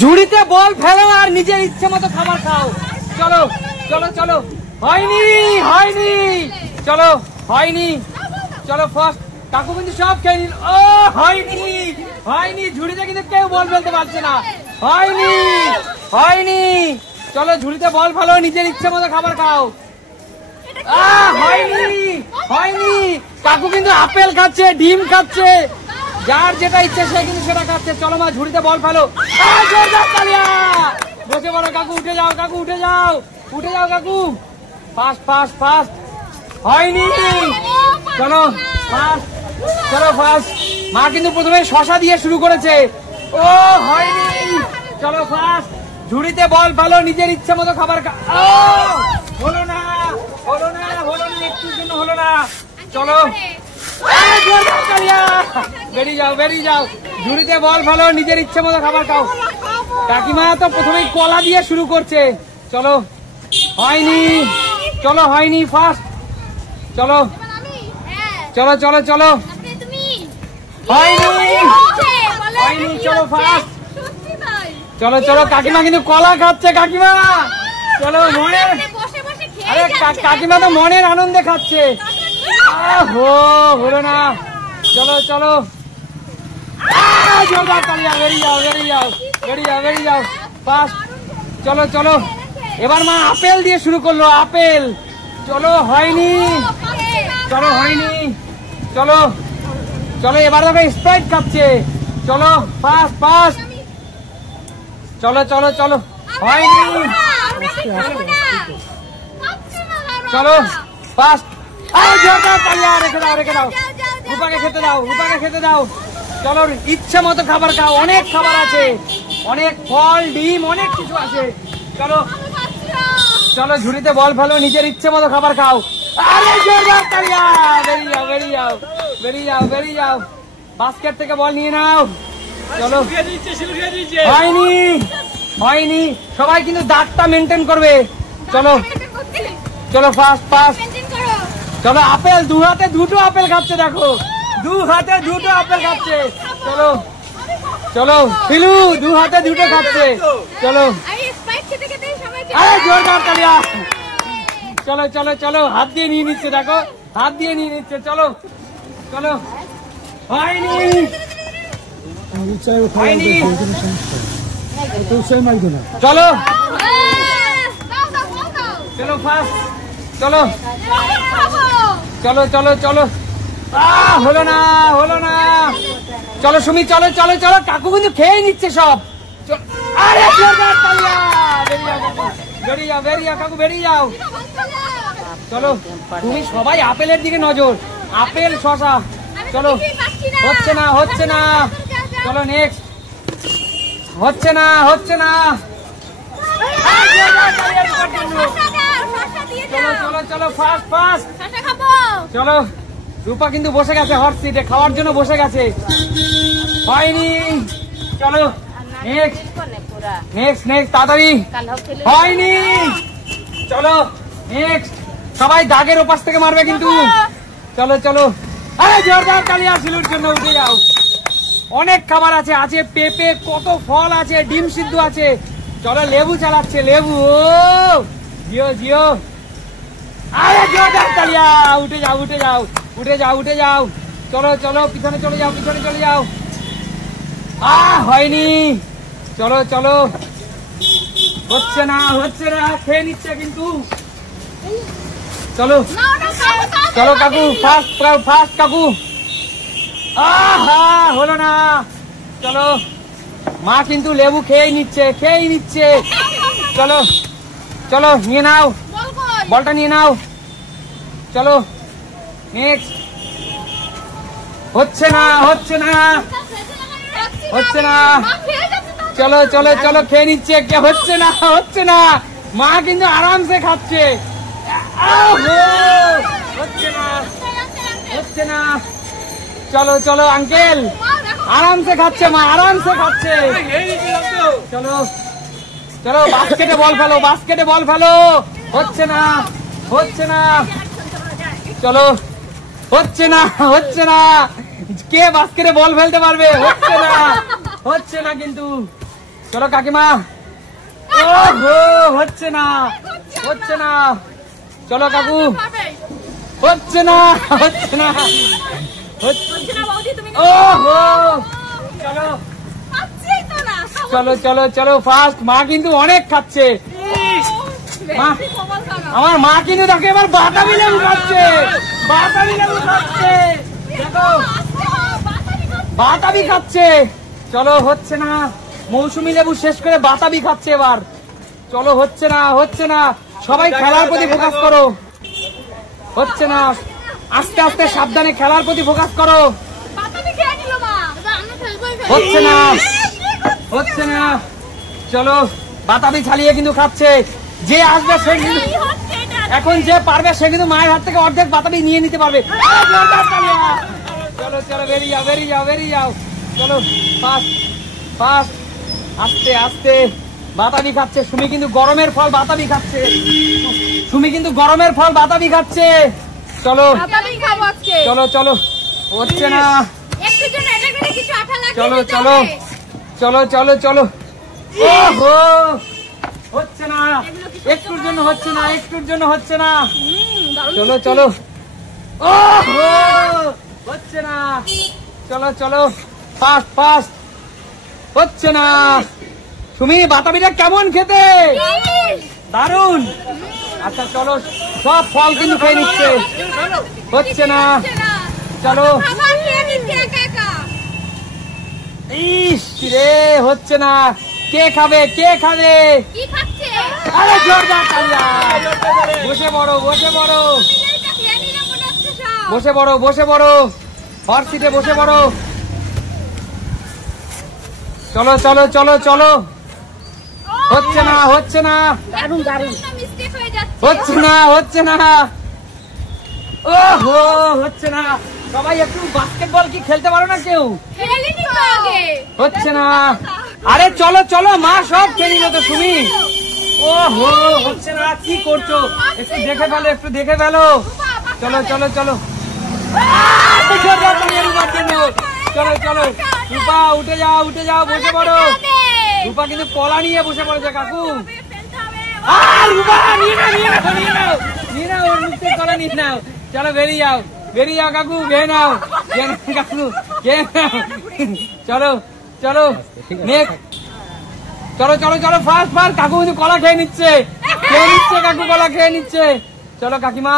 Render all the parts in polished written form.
ঝুড়িতে বল ফেলো আর নিজের ইচ্ছে মতো খাবার খাও। চলো চলো চলো, হয়নি হয়নি, চলো হয়নি, চলো ফার্স্ট। কাকু কিন্তু সব খেয়ে নিল। ও হয়নি হয়নি, ঝুড়িতে কিন্তু কেউ বল ফেলতে পারছে না। হয়নি হয়নি, চলো ঝুড়িতে বল ফেলো, নিজের ইচ্ছে মতো খাবার খাও। হয়নি হয়নি, কাকু কিন্তু আপেল খাচ্ছে, ডিম খাচ্ছে, যার যেটা ইচ্ছে সে কিন্তু সেটা খাচ্ছে। চলো মা, ঝুড়িতে বল ফেলো। বসে পড়ো কাকু, উঠে যাও কাকু, উঠে যাও, উঠে যাও কাকু, ফাস্ট ফাস্ট ফাস্ট। হয়নি, চলো ফাস্ট, চলো ফাস্ট। মা কিন্তু প্রথমে শশা দিয়ে শুরু করেছে। ও হয়নি, চলো ফাস্ট। ঝুড়িতে বল ফেলো, নিজের ইচ্ছে মতো খাবার হলো না, হলো না, হলো না, একটুর জন্য হলো না। চলো বেরিয়ে যাও, বেরিয়ে যাও, ঝুড়িতে বল ফেলো, নিজের ইচ্ছে মতো খাবার খাও। কাকিমা তো প্রথমেই কলা দিয়ে শুরু করছে। চলো হয়নি, চলো হয়নি, ফার্স্ট। চলো চলো চলো চলো, হয়নি হয়নি, চলো ফার্স্ট। চলো চলো, কাকিমা কিন্তু কলা খাচ্ছে। কাকিমা চলো, মনের, আরে কাকিমা তো মনের আনন্দে খাচ্ছে। হলো না, চলো চলো, বেরিয়ে যাও, বেরিয়ে যাও, বেরিয়ে যাও, বেরিয়ে যাও, ফার্স্ট। চলো চলো, এবার মা আপেল দিয়ে শুরু করলো, আপেল। চলো হয়নি, চলো হয়নি, চলো চলো, এবার দেখো স্প্রাইট খাচ্ছে। চলো ফার্স্ট ফার্স্ট, চলো চলো চলো, হয়নি, চলো ফার্স্ট। রেখে দাও, রেখে দাও, রূপাকে খেতে দাও, রূপাকে খেতে দাও। চলো ইচ্ছে মতো খাবার খাও, অনেক খাবার আছে, অনেক ফল, ডিম, অনেক কিছু আছে। চলো চলো, ঝুড়িতে বল ফেলো, নিজের ইচ্ছে মতো খাবার খাও। আরে জোরদার তালিয়া, বেরিয়ে যাও, বেরিয়ে যাও, বেরিয়ে যাও, বেরিয়ে যাও, বাস্কেট থেকে বল নিয়ে নাও। চলো, হয়নি হয়নি, সবাই কিন্তু দাগটা মেনটেন করবে। চলো চলো ফার্স্ট ফার্স্ট, চলো আপেল, দু হাতে দুটো আপেল খাচ্ছে, দেখো দু হাতে দুটো আপেল খাচ্ছে। চলো চলো, ফিলু দু হাতে দুটো খাচ্ছে। চলো, আরে জোরদার তালিয়া। চলো চলো চলো, হাত দিয়ে নিয়ে নিচ্ছে, দেখো হাত দিয়ে নিয়ে নিচ্ছে। চলো চলো, হয়নি হয়নি, চলো চলো ফার্স্ট, চলো চলো চলো চলো, হলো না, হলো না। চলো সুমি, চলো চলো চলো, কাকু কিন্তু খেয়ে নিচ্ছে সব। আরে বেরিয়ে যাও, বেরিয়ে যাও কাকু, বেরিয়ে যাও। চলো তুমি সবাই আপেলের দিকে নজর, আপেল শশা। চলো, হচ্ছে না, হচ্ছে না, চলো নেক্সট, হচ্ছে না, হচ্ছে না। চলো চলো চলো, ফার্স্ট ফার্স্ট, চলো। রূপা কিন্তু বসে গেছে হট সিটে, খাওয়ার জন্য বসে গেছে। হয়নি, চলো নেক্সট নেক্সট নেক্সট, তাড়াতাড়ি, হয়নি, চলো নেক্সট। সবাই দাগের ওপাশ থেকে মারবে কিন্তু। চলো চলো, আরে জোরদার তালিয়া শিলুর জন্য, উঠে যাও। অনেক খাবার আছে, আছে পেঁপে, কত ফল আছে, ডিম সিদ্ধ আছে। চলো, লেবু চালাচ্ছে, লেবু, জিও জিও, আরে জোরদার তালিয়া, উঠে যাও, উঠে যাও, উঠে যাও, উঠে যাও। চলো চলো, পিছনে চলে যাও, পিছনে চলে যাও। হয়নি, চলো চলো, হচ্ছে না, হচ্ছে না, খেয়ে নিচ্ছে কিন্তু। চলো চলো কাকু, ফার্স্ট ফার্স্ট কাকু। হলো না। চলো, মা কিন্তু লেবু খেয়ে নিচ্ছে, খেয়ে নিচ্ছে। চলো চলো, নিয়ে নাও, বলটা নিয়ে নাও। চলো নেক্সট, হচ্ছে না, হচ্ছে না, হচ্ছে না। চলো চলো চলো, খেয়ে নিচ্ছে, হচ্ছে না, হচ্ছে না। মা কিন্তু আরামসে খাচ্ছে। হচ্ছে না, হচ্ছে না। চলো চলো আঙ্কেল, আরামসে খাচ্ছে মা, আরামসে খাচ্ছে। চলো চলো, বাস্কেটে বল ফেলো, বাস্কেটে বল ফেলো। হচ্ছে না, হচ্ছে না। চলো, হচ্ছে না, হচ্ছে না। কে বাস্কেটে বল ফেলতে পারবে? হচ্ছে না, হচ্ছে না কিন্তু। চলো কাকিমা। হচ্ছে না, হচ্ছে না। চলো কাকু, হচ্ছে না, হচ্ছে না, চলো চলো চলো ফাস্ট। মা কিন্তু অনেক খাচ্ছে। আমার মা কিন্তু তাকে এবার বাতাবি লেবু খাচ্ছে, বাতাবি লেবু খাচ্ছে, দেখো বাতাবি খাচ্ছে। চলো হচ্ছে না, মৌসুমী লেবু শেষ করে বাতাবি খাচ্ছে এবার। চলো হচ্ছে না, হচ্ছে না। সবাই খেলার প্রতি ফোকাস করো। হচ্ছে না, আস্তে আস্তে সাবধানে খেলার প্রতি ফোকাস করো। হচ্ছে না, হচ্ছে না। চলো বাতাবি ছাড়িয়ে কিন্তু খাচ্ছে। যে আসবে সে কিন্তু এখন যে পারবে সে কিন্তু মায়ের হাত থেকে অর্ধেক বাতাবি নিয়ে নিতে পারবে। চলো চলো বেরিয়ে যাও, বেরিয়ে যাও, বেরিয়ে যাও। চলো ফাস্ট ফাস্ট, আস্তে আস্তে। বাতাবি খাচ্ছে সুমি, কিন্তু গরমের ফল বাতাবি খাচ্ছে। সুমি কিন্তু গরমের ফল বাতাবি খাচ্ছে। চলো চলো চলো, হচ্ছে না। চলো চলো চলো চলো চলো। ওহো, হচ্ছে না, একটুর জন্য হচ্ছে না, একটুর জন্য হচ্ছে না। চলো চলো। ওহো, হচ্ছে না। চলো চলো ফাস্ট ফাস্ট, হচ্ছে না। সুমি বাতাবিটা কেমন খেতে? দারুন। আচ্ছা চলো, সব ফল কিন্তু খেয়ে নিচ্ছে। হচ্ছে না। চলো। ইস রে, হচ্ছে না। কে খাবে, কে খাবে? আরে জোরদার তালিয়া। বসে পড়ো, বসে পড়ো, বসে পড়ো, বসে পড়ো, হট সিটে বসে পড়ো। চলো চলো চলো চলো। হচ্ছে না, হচ্ছে না, হচ্ছে না, হচ্ছে না। ওহো, হচ্ছে না। সবাই একটু বাস্কেটবল কি খেলতে পারো না কেউ? হচ্ছে না। আরে চলো চলো, মা সব খেয়ে নিল তো তুমি। ওহো, হচ্ছে না। কি করছো? একটু দেখে ফেলো, একটু দেখে ফেলো। চলো চলো চলো। চলো চলো রূপা, উঠে যাও, উঠে যাও, বসে পড়ো। রূপা কিন্তু কলা নিয়ে বসে পড়েছে কাকু। রূপা নিয়ে নাও, নিয়ে নাও, নিয়ে নাও, নিয়ে নাও, ওর মুখ থেকে কলা নিয়ে নাও। চলো বেরিয়ে যাও, বেরিয়ে যাও কাকু, খেয়ে নাও, কাকু খেয়ে নাও। চলো চলো নেক্সট। চলো চলো চলো ফাস্ট ফাস্ট। কাকু কিন্তু কলা খেয়ে নিচ্ছে, খেয়ে নিচ্ছে কাকু, কলা খেয়ে নিচ্ছে। চলো কাকিমা।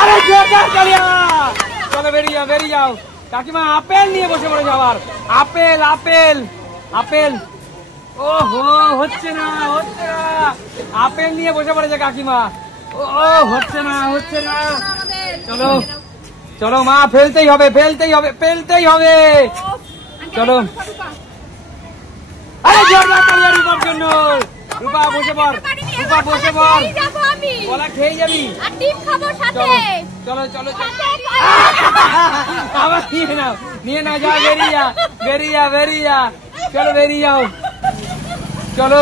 আরে জোরদার তালিয়া। চলো বেরিয়ে যাও, বেরিয়ে যাও। কাকিমা আপেল নিয়ে বসে পড়ে যাওয়ার। Apple apple apple. ওহো, হচ্ছে না, হচ্ছে না। আপেল নিয়ে বসে পড়েছে কাকিমা। ও হচ্ছে না, হচ্ছে না। চলো চলো মা, ফেলতেই হবে, ফেলতেই হবে, ফেলতেই হবে। চলো। আরে জোরদার তালিয়া রূপার জন্য। রূপা বসে পড়, রূপা বসে পড়, কলা খেয়ে যাবি। চলো চলো চলো। আবার নিয়ে নাও, নিয়ে নাও, যাও, বেরিয়ে যা, বেরিয়ে যা, বেরিয়ে যা। চলো বেরিয়ে যাও। চলো।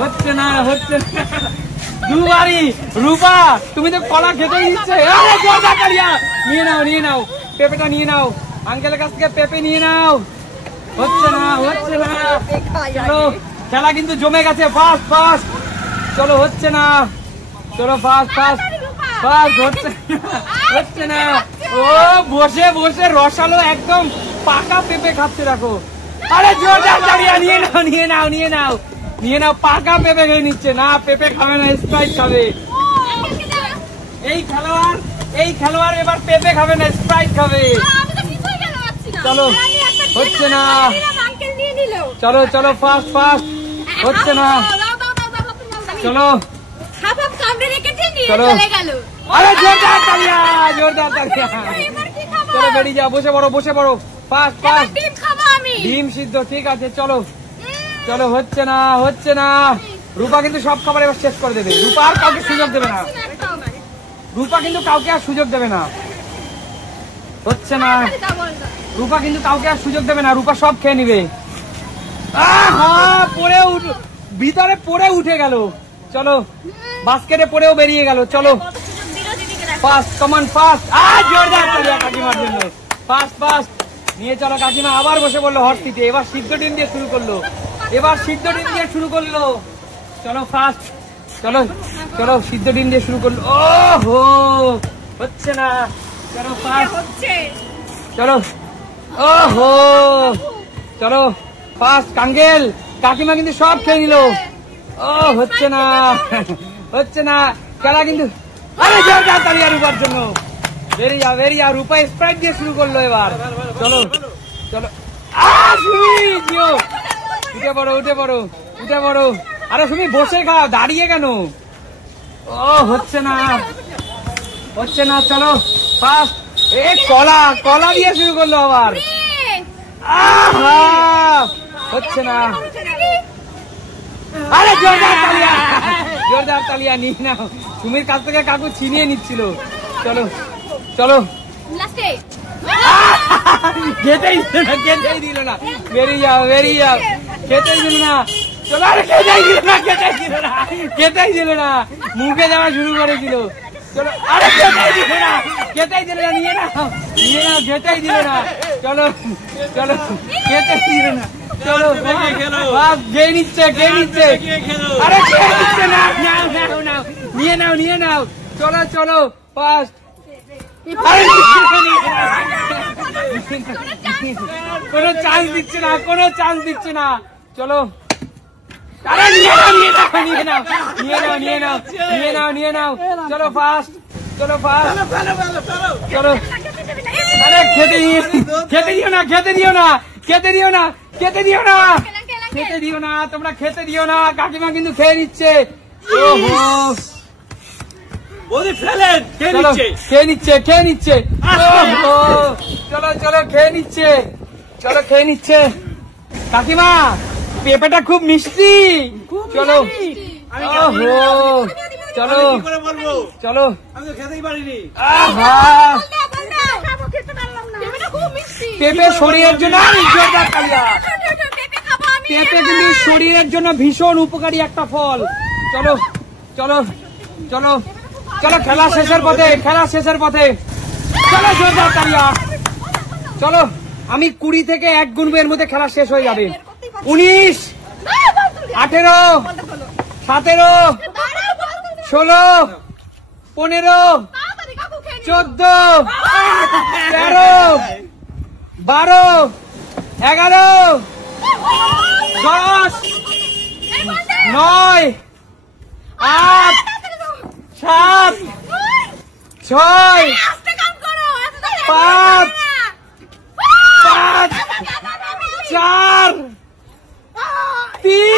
হচ্ছে না, হচ্ছে না। দুবারই। রূপা তুমি তো কলা খেতে দিচ্ছে। নিয়ে নাও, নিয়ে নাও, পেঁপেটা নিয়ে নাও, আঙ্কেলের কাছ থেকে পেঁপে নিয়ে নাও। হচ্ছে না, হচ্ছে না। চলো, খেলা কিন্তু জমে গেছে। Fast fast. চলো, হচ্ছে না। চলো ফাস্ট ফাস্ট ফাস্ট। হচ্ছে না, হচ্ছে না। ও বসে বসে রসালো একদম পাকা পেঁপে খাচ্ছে দেখো। আরে জোরদার তালিয়া। নিয়ে নাও, নিয়ে নাও, নিয়ে নাও, নিয়ে নাও। পাকা পেঁপে খেয়ে নিচ্ছে। না, পেঁপে খাবে না, স্প্রাইট খাবে। এই খেলোয়াড়, এই খেলোয়াড় এবার পেঁপে খাবে না, স্প্রাইট খাবে। চলো, হচ্ছে না। চলো চলো ফাস্ট ফাস্ট। হচ্ছে না। চলো চলো। আরে জোরদার তালিয়া, জোরদার তালিয়া। চলো বেরিয়ে যাও, বসে পড়ো, বসে পড়ো। Fast fast. ডিম সিদ্ধ, ঠিক আছে। চলো চলো। হচ্ছে না, হচ্ছে না। রূপা কিন্তু সব খাবার এবার শেষ করে দেবে। রূপা আর কাউকে সুযোগ দেবে না। রূপা কিন্তু কাউকে আর সুযোগ দেবে না। হচ্ছে না। রূপা কিন্তু কাউকে আর সুযোগ দেবে না। রূপা সব খেয়ে নিবে। পড়ে ভিতরে পড়ে উঠে গেল। চলো, বাস্কেটে পড়েও বেরিয়ে গেল। চলো ফাস্ট, কমান ফাস্ট। জোরদার তালিয়া কাকিমার জন্য। ফাস্ট ফাস্ট নিয়ে চলো কাকিমা। আবার বসে বললো হট সিটে। এবার সিদ্ধ ডিম দিয়ে শুরু করলো। এবার সিদ্ধ ডিম দিয়ে শুরু করলো। চলো ফার্স্ট, চলো চলো সিদ্ধ ডিম দিয়ে শুরু করলো। ও হো, হচ্ছে না। চলো ফার্স্ট, চলো। ও হো, চলো ফার্স্ট। কাঙ্গেল কাকিমা কিন্তু সব খেয়ে নিল। ও হচ্ছে না, হচ্ছে না খেলা কিন্তু। আরে জোরদার তালি আর রূপার জন্য। বেরিয়া রূপা স্প্রাইট দিয়ে শুরু করলো এবার। চলো চলো, উঠে পড়ো উঠে পড়ো উঠে পড়ো। আরে তুমি বসে খাও, দাঁড়িয়ে কেন? ও হচ্ছে না, হচ্ছে না। চলো ফার্স্ট। এ কলা, কলা দিয়ে শুরু করলো আবার। হচ্ছে না। আরে জোরদার তালিয়া, জোরদার তালিয়া নিয়ে নাও। সুমির কাছ থেকে কাকু ছিনিয়ে নিচ্ছিল। চলো চলো, খেতেই দিল না। বেরিয়ে যাও বেরিয়ে যাও, খেতেই দিল না। চলো, আরে খেতেই দিল না, খেতেই দিল না, মুখে দেওয়া শুরু করেছিল। চলো, আরে খেতেই দিল না, খেতেই দিল না। নিয়ে নাও নিয়ে নাও, খেতেই দিল না। চলো চলো, খেতেই দিল না। চলো খেয়ে নিচ্ছে, খেয়ে নিচ্ছে। আরে খেয়ে নিচ্ছে না, নাও নাও নাও, নিয়ে নাও নিয়ে নাও। চলো চলো ফার্স্ট। কোনো চান্স দিচ্ছে না, কোনো চান্স দিচ্ছে না। চলো, আরে নিয়ে নাও নিয়ে নাও নিয়ে নাও নিয়ে নাও নিয়ে নাও নিয়ে নাও নিয়ে নাও। চলো ফার্স্ট, চলো ফার্স্ট, চলো। আরে খেতে দিও না, খেতে দিও না, খেতে দিও না, খেতে দিও না, খেতে দিও না, তোমরা খেতে দিও না। কাকিমা কিন্তু খেয়ে নিচ্ছে। ওহো, খেয়ে নিচ্ছে, খেয়ে নিচ্ছে। চলো চলো, খেয়ে নিচ্ছে, চলো খেয়ে নিচ্ছে। কাকিমা পেঁপেটা খুব মিষ্টি। চলো, ওহো, চলো চলো। পেঁপে শরীরের জন্য, পেঁপে কিন্তু শরীরের জন্য ভীষণ উপকারী একটা ফল। চলো চলো চলো চলো, খেলা শেষের পথে, খেলা শেষের পথে। চলো জোরদার তালিয়া। চলো, আমি 20 থেকে 1 গুনবো, এর মধ্যে খেলা শেষ হয়ে যাবে। 19, 18, 17, 16, 15, 14, 13, 12, 11, 10, 9, 8, 7, 6, 5, 4, 3,